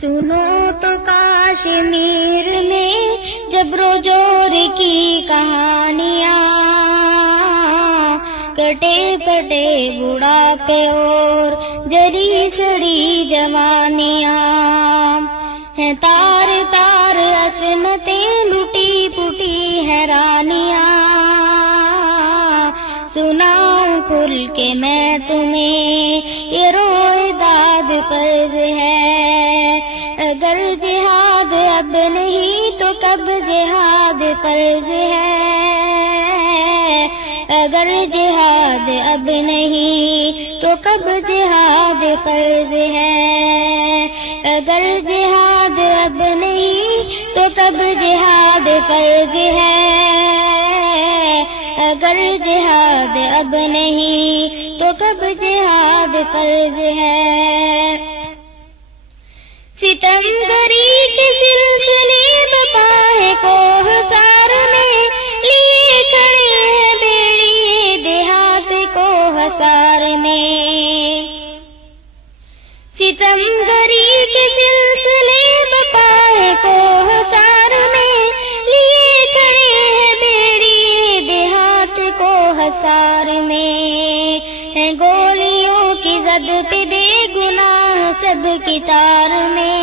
سنو تو کاشمیر میں جبر و جور کی کہانیاں، کٹے کٹے بڑھاپے اور جری سڑی جوانیاں، ہیں تار تار عصمتیں لٹی پٹی حیرانیاں، سناؤں کھل کے میں تمہیں یہ روئے داد فرض ہے، اگر جہاد اب نہیں تو کب جہاد فرض ہے، اگر جہاد اب نہیں تو کب جہاد فرض ہے، اگر جہاد اب نہیں تو کب جہاد فرض ہے، اگر جہاد اب نہیں تو کب جہاد فرض ہے۔ ستم گری کے سلسلے بپا ہے کوہسار میں، لیے کھڑے ہیں بیڑیے دیہات کوہسار میں، ستم گری کے سلسلے بپا ہے کوہسار میں، لیے کھڑے ہیں بیڑیے دیہات کوہسار میں، ہیں گولیوں کی زد پہ بے گناہ سب کی تار میں،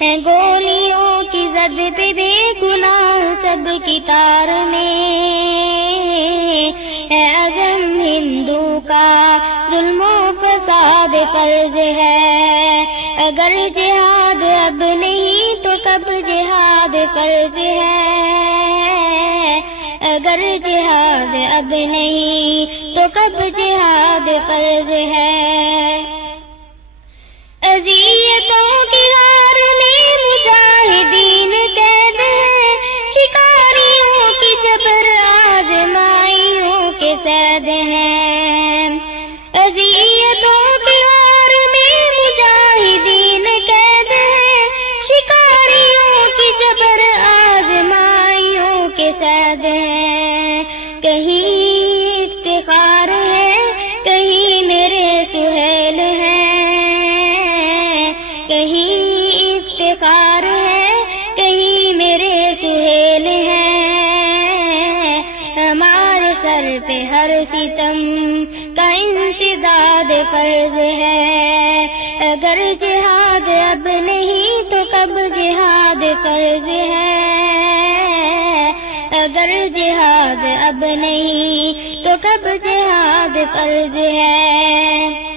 ہیں گولیوں کی زد پہ بے گناہ سب کی تار میں، ہے عزم ہندو کا ظلم و فساد فرض ہے، اگر جہاد اب نہیں تو کب جہاد فرض ہے، اگر جہاد اب نہیں تو کب جہاد فرض ہے۔ اذیتوں کی غار میں مجاہدین قید ہیں، شکاریوں کی جبر آزمائیوں کے صید ہیں، اذیتوں کی غار میں مجاہدین قید ہیں، شکاریوں کی جبر آزمائیوں کے صید ہیں، کہیں افتخار ہے کہیں میرے سہیل ہیں، کہیں افتخار ہے کہیں میرے سہیل ہیں، ہمارے سر پہ ہر ستم کا انسداد فرض ہے، اگر جہاد اب نہیں تو کب جہاد فرض ہے، اگر جہاد اب نہیں تو کب جہاد فرض ہے۔